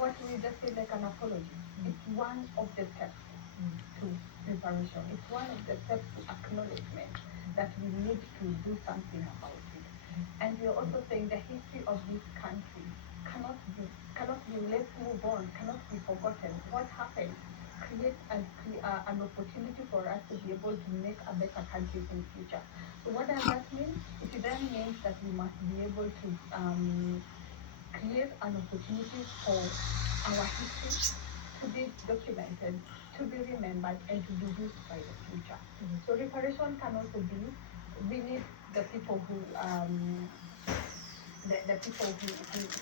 what we just say like an apology. It's one of the steps to reparation. It's one of the steps to acknowledgement that we need to do something about it. And we're also saying the history of this country cannot be, let's move on, cannot be forgotten. What happened creates an opportunity for us to be able to make a better country in future. So what does that mean? It then means that we must be able to create an opportunity for our history to be documented, to be remembered, and to be used by the future. So reparation can also be, we need the people who the people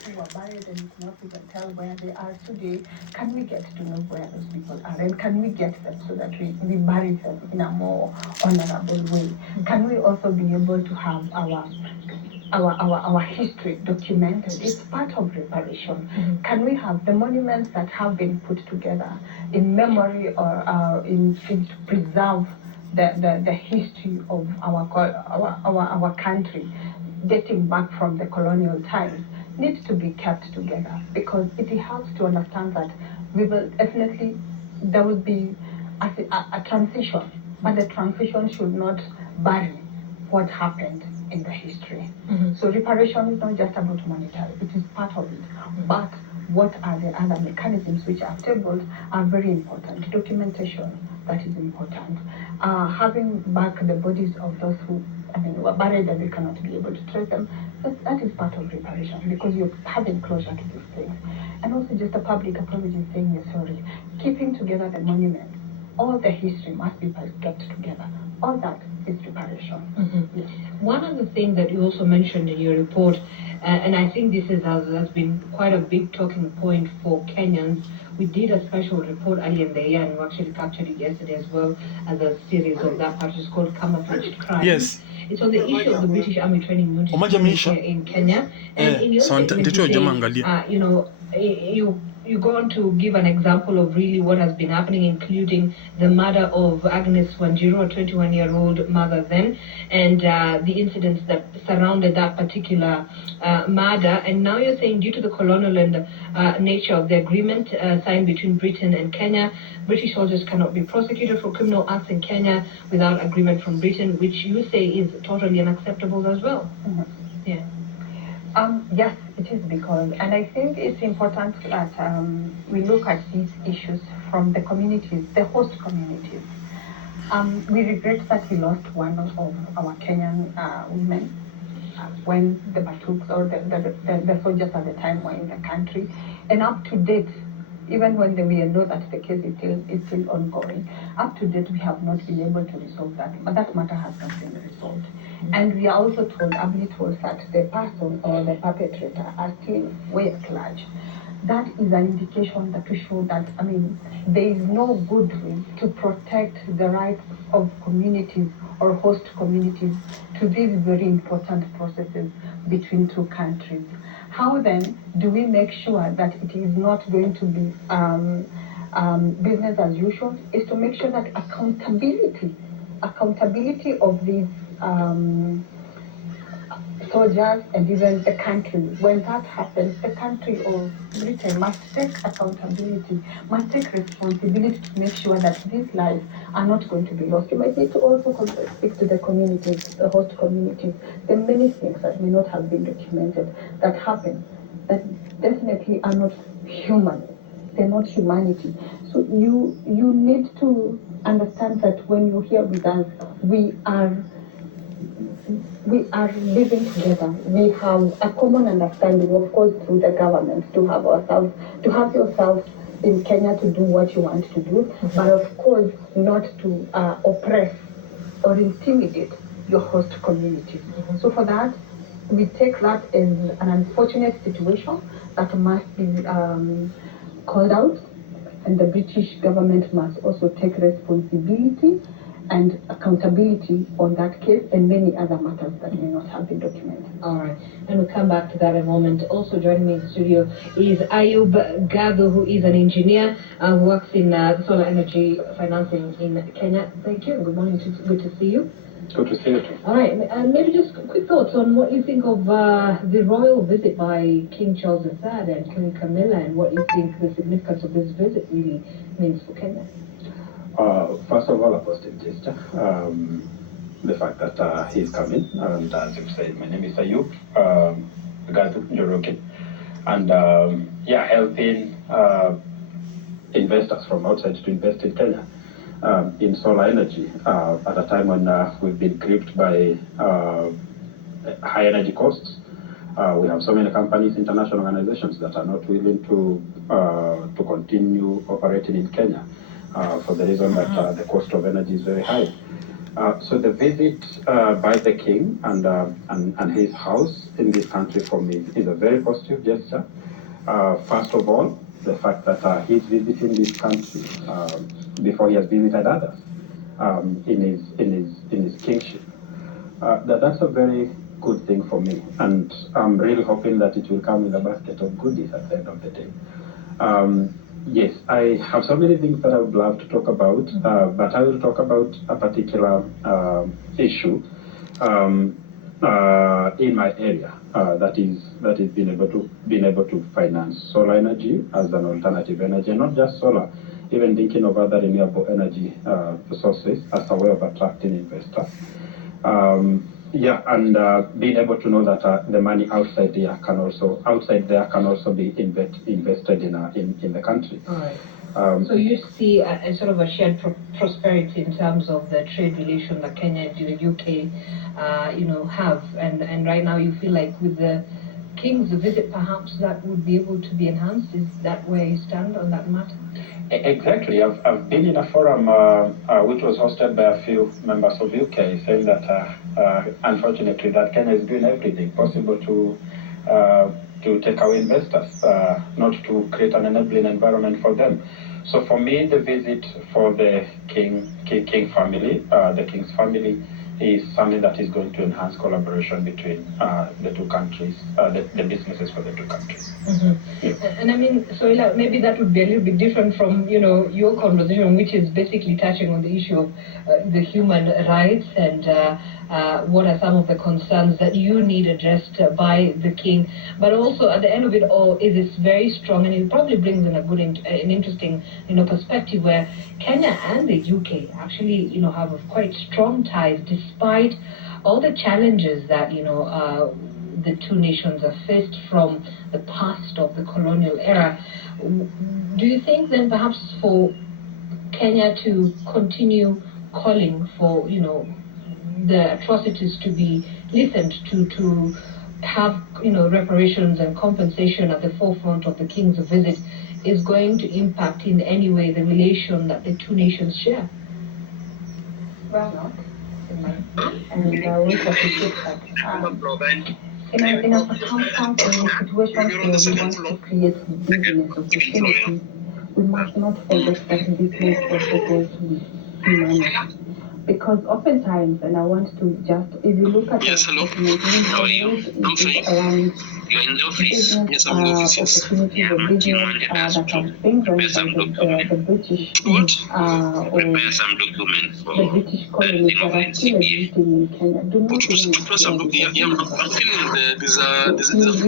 who are buried and we cannot even tell where they are today, can we get to know where those people are, and can we get them so that we bury them in a more honorable way? Can we also be able to have our history documented? It's part of reparation. Can we have the monuments that have been put together in memory or to preserve the history of our country, dating back from the colonial times, needs to be kept together, because it helps to understand that we will definitely, there will be a transition, but the transition should not bury what happened in the history. So reparation is not just about monetary, it is part of it. But what are the other mechanisms which are tabled are very important. Documentation, that is important. Having back the bodies of those who were buried and we cannot be able to trace them, that is part of reparation, because you're having closure to these things. And also just a public apology saying you're sorry. Keeping together the monuments, all the history must be kept together. All that is reparation. Yes. One of the things that you also mentioned in your report, and I think this has been quite a big talking point for Kenyans. We did a special report earlier in the year, and we actually captured it yesterday as well as a series of that part. It's called Camouflaged Crime. Yes. It's on the issue of the British Army training unit in Kenya. And in your statement, you say, you go on to give an example of really what has been happening, including the murder of Agnes Wanjiru, a 21-year-old mother then, and the incidents that surrounded that particular murder. And now you're saying, due to the colonial and nature of the agreement signed between Britain and Kenya, British soldiers cannot be prosecuted for criminal acts in Kenya without agreement from Britain, which you say is totally unacceptable as well. Yeah. Yes, it is, because, and I think it's important that we look at these issues from the communities, the host communities. We regret that we lost one of our Kenyan women when the Batuks or the soldiers at the time were in the country. And up to date, even when we know that the case is still ongoing, up to date we have not been able to resolve that. But that matter has not been resolved. And we are also told, ably told, that the person or the perpetrator are still way at large. That is an indication that to show that, there is no goodwill to protect the rights of communities or host communities to these very important processes between two countries. How then do we make sure that it is not going to be business as usual? Is to make sure that accountability of these soldiers and even the country, when that happens, the country of Britain must take accountability, must take responsibility to make sure that these lives are not going to be lost. You might need to also speak to the communities, the host communities. There are many things that may not have been documented that happen, that definitely are not human. They're not humanity. So you need to understand that when you're here with us, we are living together. We have a common understanding, of course, through the government, to have yourself in Kenya to do what you want to do, but of course not to oppress or intimidate your host community. So for that, we take that as an unfortunate situation that must be called out, and the British government must also take responsibility and accountability on that case and many other matters that may not have been documented. All right, and we'll come back to that in a moment. Also joining me in the studio is Ayub Gado, who is an engineer and works in solar energy financing in Kenya. Thank you. Good morning. Good to see you. Good to see you too. All right, and maybe just quick thoughts on what you think of the royal visit by King Charles III and Queen Camilla, and what you think the significance of this visit really means for Kenya. First of all, a positive gesture. The fact that he's coming, and as you said, my name is Ayub, Gadu Njoroge, and helping investors from outside to invest in Kenya in solar energy at a time when we've been gripped by high energy costs. We have so many companies, international organizations that are not willing to continue operating in Kenya for the reason that the cost of energy is very high. So the visit by the king and his house in this country for me is a very positive gesture. First of all, the fact that he's visiting this country before he has visited others in his kingship. That's a very good thing for me, and I'm really hoping that it will come in a basket of goodies at the end of the day. Yes, I have so many things that I would love to talk about, but I will talk about a particular issue in my area that is being able to finance solar energy as an alternative energy, and not just solar, even thinking of other renewable energy sources as a way of attracting investors. Being able to know that the money outside there can also be invested in the country. Right. So you see a sort of a shared prosperity in terms of the trade relation that Kenya and the UK, have, and right now you feel like with the King's visit, perhaps that would be able to be enhanced. Is that where you stand on that matter? Exactly. I've been in a forum which was hosted by a few members of UK, saying that unfortunately that Kenya is doing everything possible to take away investors, not to create an enabling environment for them. So for me, the visit for the King family, the King's family, is something that is going to enhance collaboration between the two countries, the businesses for the two countries. Mm-hmm. Yeah. And I mean, so maybe that would be a little bit different from, your conversation, which is basically touching on the issue of the human rights and what are some of the concerns that you need addressed by the king. But also at the end of it all, it is very strong, and it probably brings in an interesting, perspective where Kenya and the UK actually, have quite strong ties despite all the challenges that, the two nations are faced from the past of the colonial era. Do you think then perhaps for Kenya to continue calling for, the atrocities to be listened to have, reparations and compensation at the forefront of the King's visit is going to impact in any way the relation that the two nations share? Well, not in my opinion, and we appreciate that. In a circumstance or in a situation where we want to create business opportunities, we must not forget that business also goes with humanity. Because oftentimes, and I want to just, if you look at yes, hello. How are you? I'm fine. Around You're in the office? business Yes, I'm in the office. opportunities or business that have been run by the British Prepare some documents for the British colonies that are still existing in Kenya. Do not even prepare some documents. Yeah, I'm feeling there's a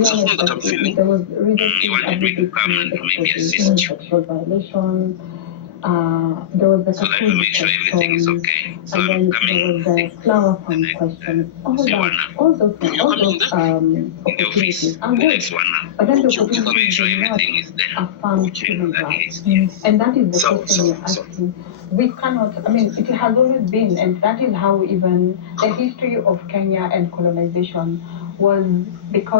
phone that I'm feeling. There was You want me to come and maybe assist you? sexual violation. There was the so that we make sure everything is okay. So and I'm then coming. there was the flower farm question. All those opportunities are the good. next one. But then the Just make opportunities sure do not everything is there. affirm human rights. Yes. And that is the So, question you're asking. We cannot, it has always been, and that is how even the history of Kenya and colonization was, because